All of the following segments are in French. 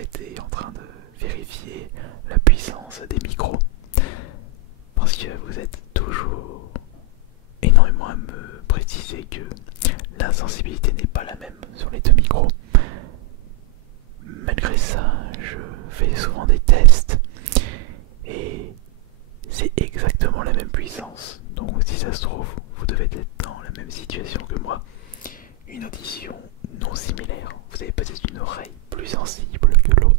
j'étais en train de vérifier la puissance des micros. Parce que vous êtes toujours énormément à me préciser que la sensibilité n'est pas la même sur les deux micros. Malgré ça, je fais souvent des tests et c'est exactement la même puissance. Donc si ça se trouve, vous devez être dans la même situation que moi. Une audition non similaire. Vous avez peut-être une oreille plus sensible que l'autre.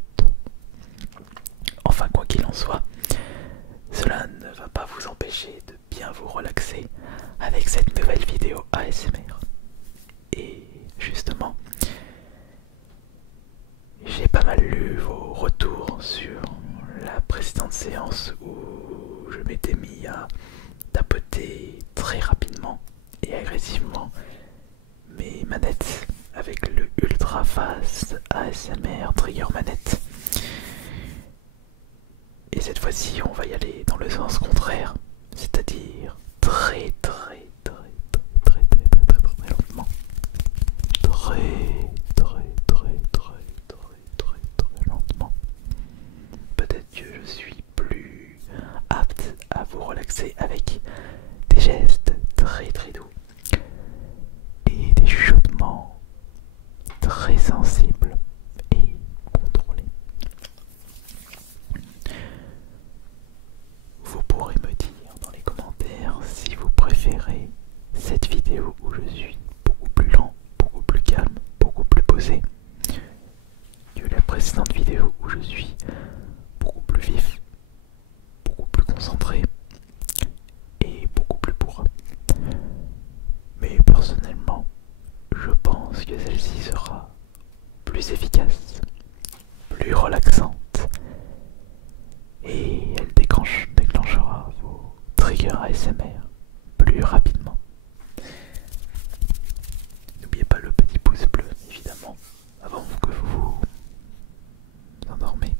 Enfin, quoi qu'il en soit, cela ne va pas vous empêcher de bien vous relaxer avec cette nouvelle vidéo ASMR. Et justement, j'ai pas mal lu vos retours sur la précédente séance où je m'étais mis à tapoter très rapidement et agressivement mes manettes avec le Ultra Fast ASMR Trigger Manette. Et cette fois-ci, on va y aller dans le sens contraire, c'est-à-dire très lentement. Très lentement. Peut-être que je suis plus apte à vous relaxer avec des gestes très doux et des chuchotements très sensibles et contrôlés. Vous pourrez me dire dans les commentaires si vous préférez cette vidéo où je suis beaucoup plus lent, beaucoup plus calme, beaucoup plus posé que la précédente vidéo où je suis beaucoup plus vif, beaucoup plus concentré et beaucoup plus bourrin. Mais personnellement, je pense que celle-ci sera plus efficace, plus relaxante et elle déclenchera vos triggers ASMR plus rapidement. N'oubliez pas le petit pouce bleu évidemment avant que vous vous endormez.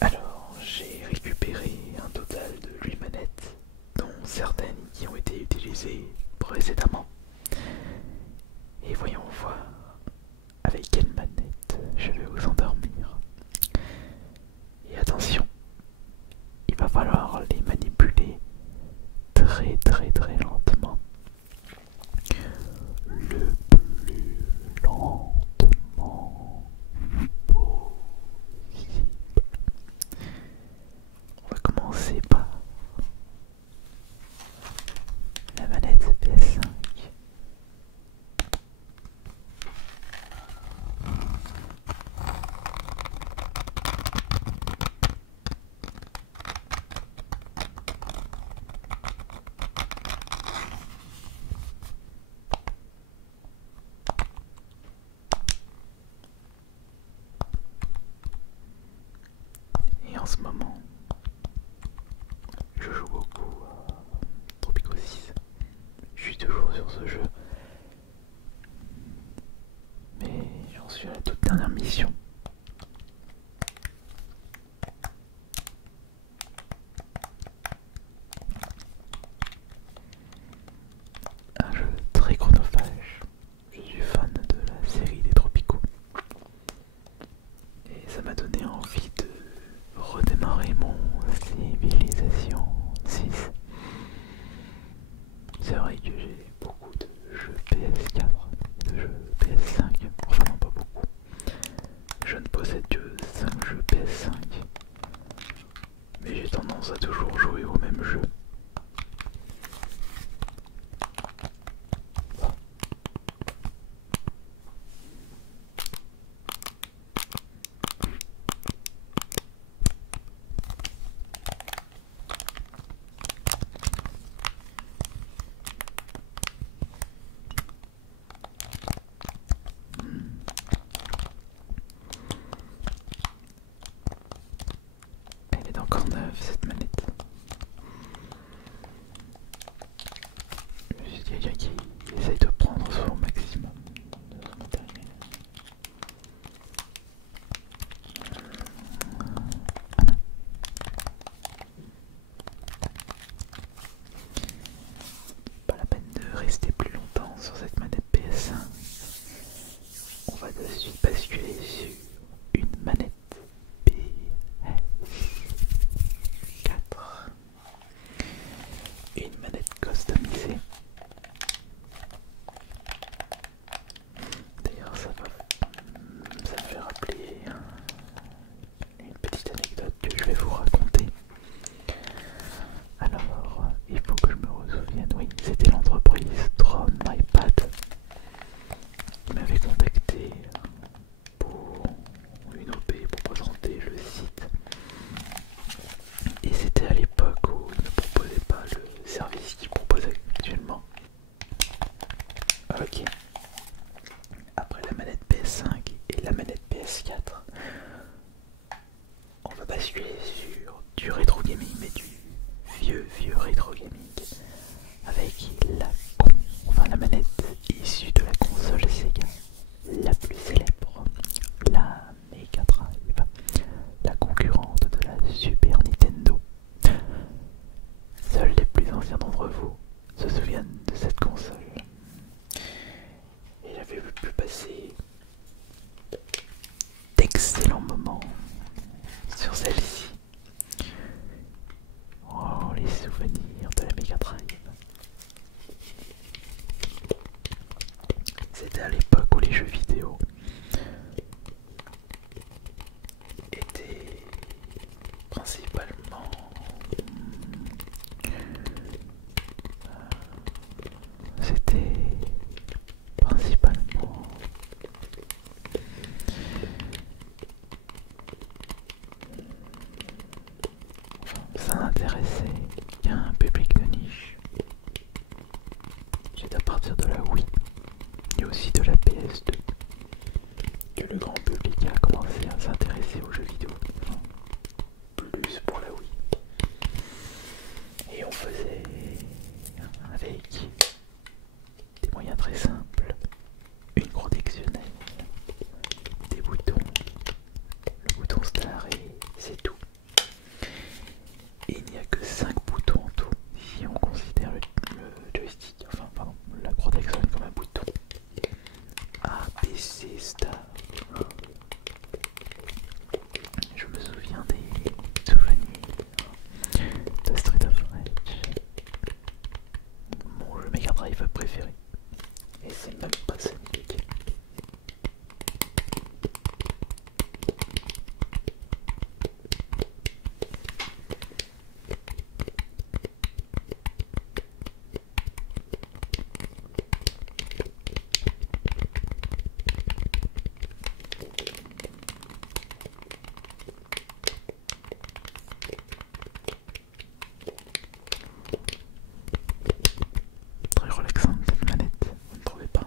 Alors j'ai récupéré un total de 8 manettes dont certaines qui ont été utilisées précédemment. Et voyons voir avec quelle manette je vais vous endormir. Et attention, il va falloir les manipuler très lentement. Le plus lentement possible. On va commencer par la manette PS5. Et en ce moment, je joue beaucoup à Tropico 6. Je suis toujours sur ce jeu. Mais j'en suis à la toute dernière mission. Un jeu très chronophage. Je suis fan de la série des Tropicaux. Et ça m'a donné envie de redémarrer mon Civilization 6. C'est vrai que j'ai beaucoup de jeux PS4, de jeux PS5, enfin non pas beaucoup. Je ne possède que 5 jeux PS5, mais j'ai tendance à toujours jouer au même jeu. Elle est encore neuve cette manette. Je me suis dit, il y a quelqu'un qui essaye de prendre son maximum de son matériel. Pas la peine de rester plus longtemps sur cette manette PS1. On va de suite basculer sur ça n'intéressait qu'un public de niche. C'est à partir de la Wii et aussi de la PS2 que le grand public a commencé à s'intéresser aux jeux vidéo. Enfin, plus pour la Wii. Et on faisait avec des moyens très simples, une protectionnelle, des boutons, le bouton star et c'est tout. Et il n'y a que 5 boutons en tout si on considère le joystick, enfin pardon, la protection comme un bouton. A, B, C, star. Je me souviens des souvenirs de Street of Rage, mon jeu Mega Drive préféré. Et c'est même pas Sonic. Très relaxante cette manette, vous ne trouvez pas?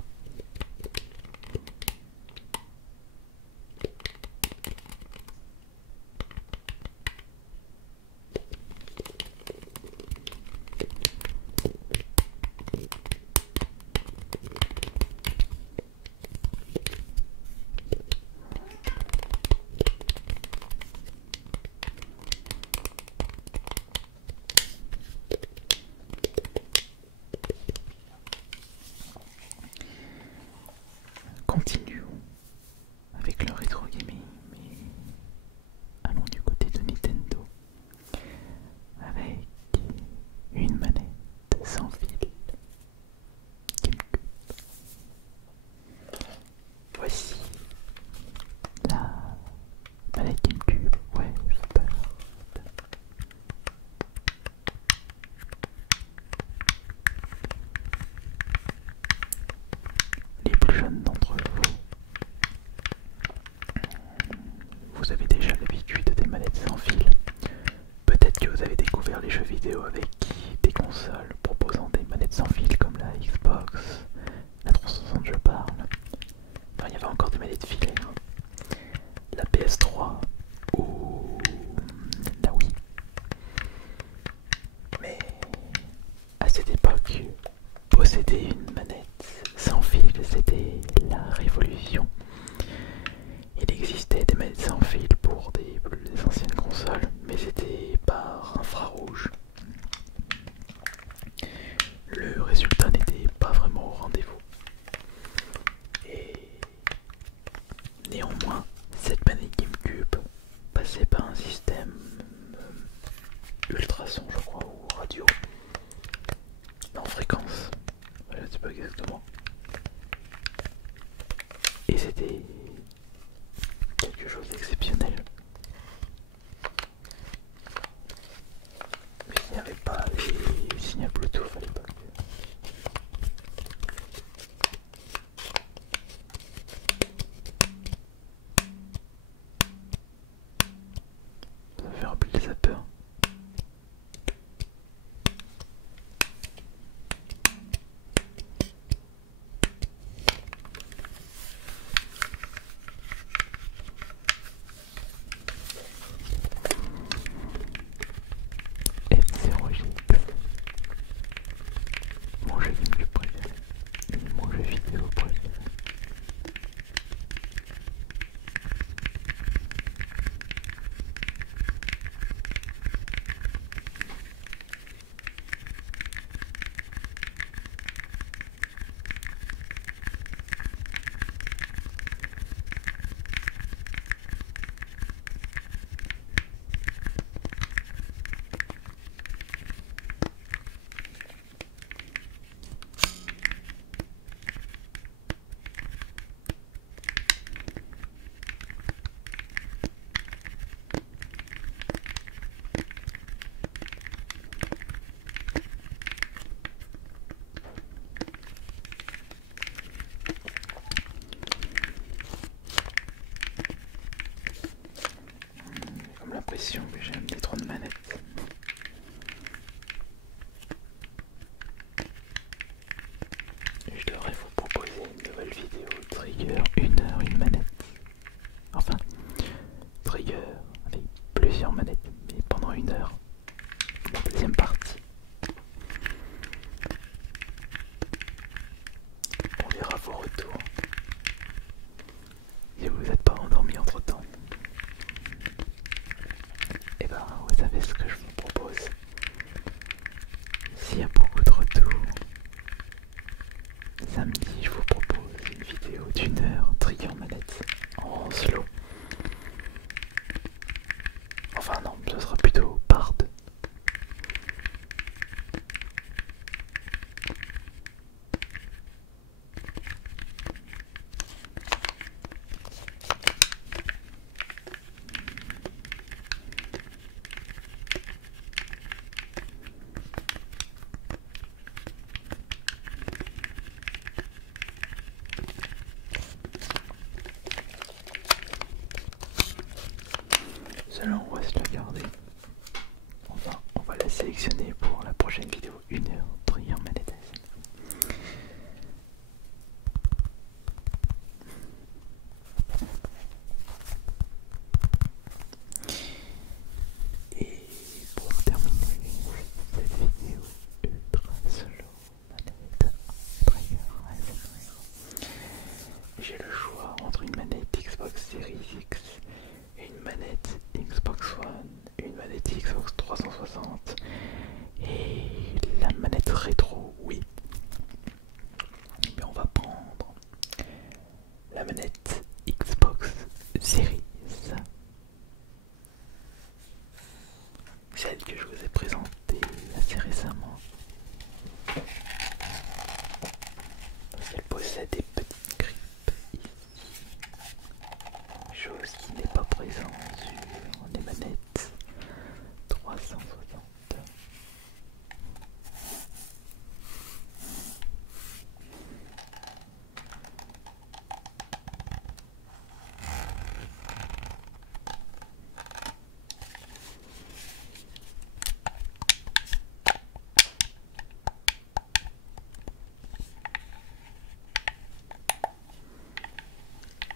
Continuons avec le rétro gaming, mais allons du côté de Nintendo avec une manette sans fil GameCube. Voici la manette GameCube Wavebird. Les plus jeunes d'entre vous avez déjà l'habitude des manettes sans fil. Peut-être que vous avez découvert les jeux vidéo avec des consoles proposant des manettes sans fil comme la Xbox, la 360 je parle. Enfin, il y avait encore des manettes filées. La PS3 ou la Wii. Mais à cette époque, posséder une manette sans fil, c'était la révolution. Il existait des manettes sans fil pour des plus anciennes consoles, mais c'était par infrarouge. Le résultat n'était pas vraiment au rendez-vous. Et néanmoins, cette manette GameCube passait par un système ultrason, je crois, ou radio, en fréquence, je ne sais pas exactement. Et c'était quelque chose d'exceptionnel. Mais il n'y avait pas les signaux Bluetooth à l'époque. Ça fait rappeler les zappers. sélectionné pour la prochaine vidéo, 1 heure triant manette ASMR. Et pour terminer cette vidéo ultra solo manette trigger ASMR, j'ai le choix entre une manette Xbox Series X et une manette Xbox One, une manette Xbox 360 et la manette rétro, oui. Mais on va prendre la manette Xbox Series, celle que je vous ai présentée assez récemment, parce qu'elle possède des petites grippes ici, chose qui n'est pas présente sur les manettes 360.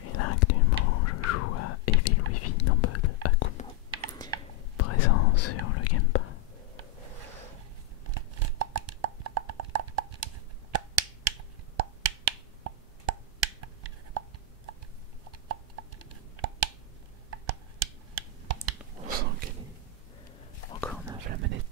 Et là actuellement je joue à Evil Within en mode Akumu, présent sur le Game Pass. On sent qu'elle est encore neuve la manette.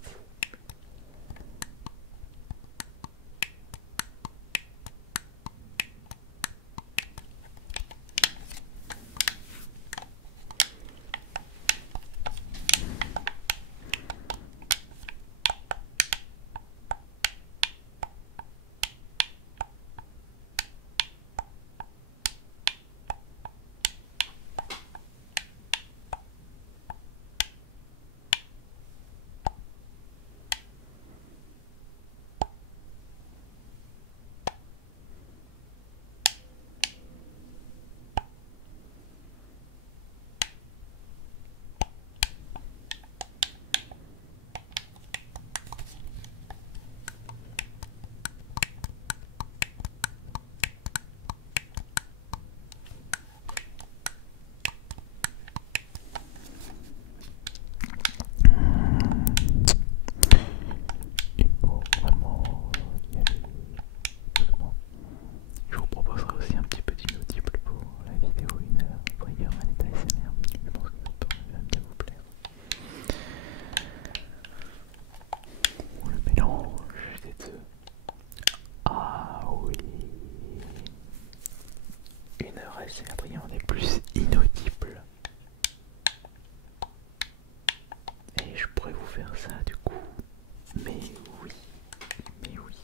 Il faut vraiment y aller doucement. Je vous proposerai aussi un petit peu d'inaudible pour la vidéo 1 heure trigger manette ASMR. Je pense que ça peut bien vous plaire. Le mélange des deux. Ah oui. 1 heure ASMR, on est plus inaudible. Et je pourrais vous faire ça du coup. Mais oui. Mais oui.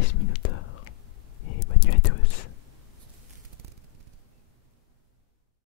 13 minutes.